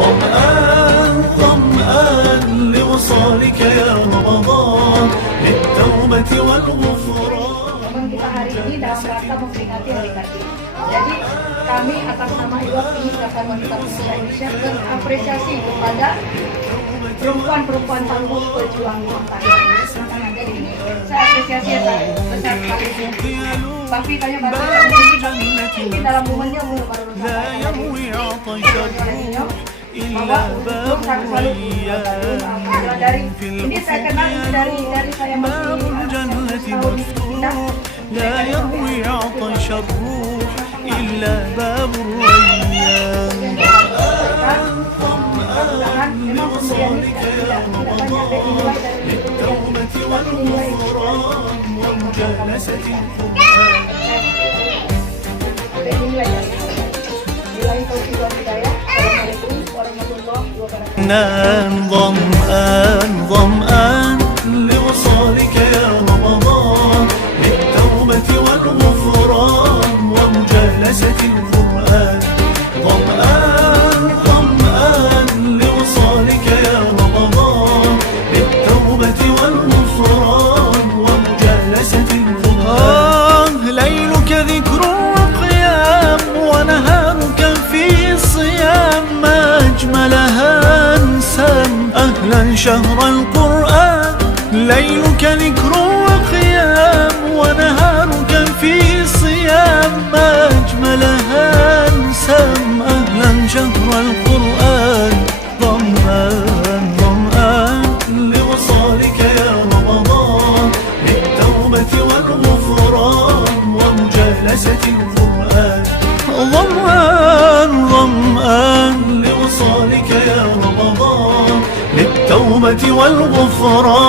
ظمآن ظمآن لوصالك يا رمضان للتوبة والغفران. Memang kita hari ini dalam rangka memperingati Hari Kartini. Jadi kami atas nama IWAPI Ikatan Wanita Pemuda Indonesia berapresiasi kepada perempuan-perempuan tangguh pejuang Papi. Jadi ini saya apresiasi ya besar sekali. Papi tanya ini dalam momennya baru bahwa selalu dari ini saya kenal dari saya masih tahun di kita. لا يروي عطش الروح إلا باب الريان. ظمآن لوصالك يا رمضان للتوبة والغفران ومجالسة القرآن. ظمآن ظمآن لوصالك يا رمضان للتوبة والغفران ومجالسة القرآن. ظمآن ظمآن لوصالك يا رمضان للتوبة والغفران ومجالسة القرآن. ليلك ذكر وقيام ونهارك في صيام ما أجملها أنسام أهلا شهر القرآن. ليلك ذكر وقيام ونهارك في صيام ما أجملها أنسام أهلا شهر القرآن. ظمآن ظمآن لوصالك يا رمضان للتوبة والغفران ومجالسة القرآن. ظمآن ظمآن لوصالك يا رمضان للتوبة والغفران.